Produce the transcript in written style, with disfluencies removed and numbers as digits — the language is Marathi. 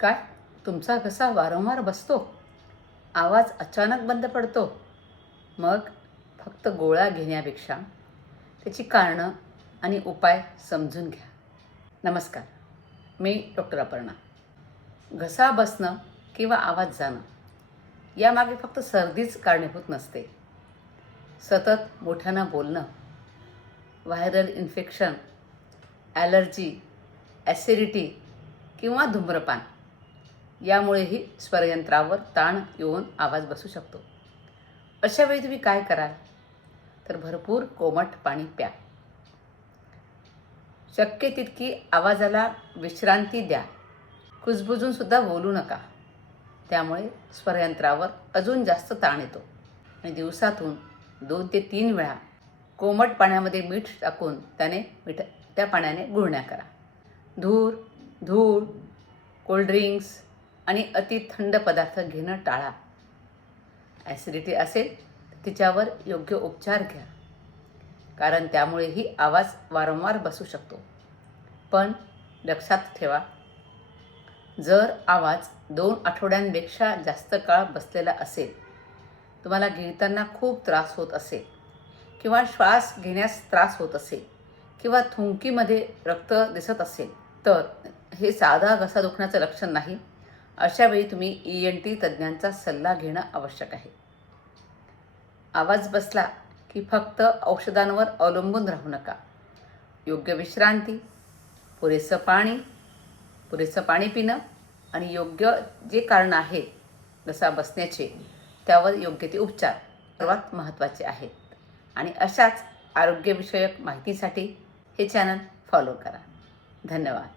काय तुमचा घसा वारंवार बसतो, आवाज अचानक बंद पडतो? मग फक्त गोळ्या घेण्यापेक्षा त्याची कारणं आणि उपाय समजून घ्या. नमस्कार, मी डॉक्टर अपर्णा. घसा बसणं किंवा आवाज जाणं यामागे फक्त सर्दीच कारणीभूत नसते. सतत मोठ्यानं बोलणं, व्हायरल इन्फेक्शन, ॲलर्जी, ॲसिडिटी किंवा धूम्रपान यामुळेही स्वरयंत्रावर ताण येऊन आवाज बसू शकतो. अशा वेळी तुम्ही काय कराल? तर भरपूर कोमट पाणी प्या. शक्य तितकी आवाजाला विश्रांती द्या. कुजबुजूनसुद्धा बोलू नका. त्यामुळे स्वरयंत्रावर अजून जास्त ताण येतो. आणि दिवसातून 2 ते 3 वेळा कोमट पाण्यामध्ये मीठ टाकून त्या पाण्याने गुळण्या करा. धूळ, कोल्ड्रिंक्स आणि अति थंड पदार्थ घेणं टाळा. ॲसिडिटी असेल तर तिच्यावर योग्य उपचार घ्या, कारण त्यामुळेही आवाज वारंवार बसू शकतो. पण लक्षात ठेवा, जर आवाज 2 आठवड्यांपेक्षा जास्त काळ बसलेला असेल, तुम्हाला गिळताना खूप त्रास होत असेल किंवा श्वास घेण्यास त्रास होत असेल किंवा थुंकीमध्ये रक्त दिसत असेल, तर हे साधा घसा दुखण्याचं लक्षण नाही. अशा वेळी तुम्ही ENT तज्ज्ञांचा सल्ला घेणं आवश्यक आहे. आवाज बसला की फक्त औषधांवर अवलंबून राहू नका. योग्य विश्रांती, पुरेसं पाणी पिणं आणि योग्य जे कारण आहेत घसा बसण्याचे, त्यावर योग्य ते उपचार सर्वात महत्त्वाचे आहेत. आणि अशाच आरोग्यविषयक माहितीसाठी हे चॅनल फॉलो करा. धन्यवाद.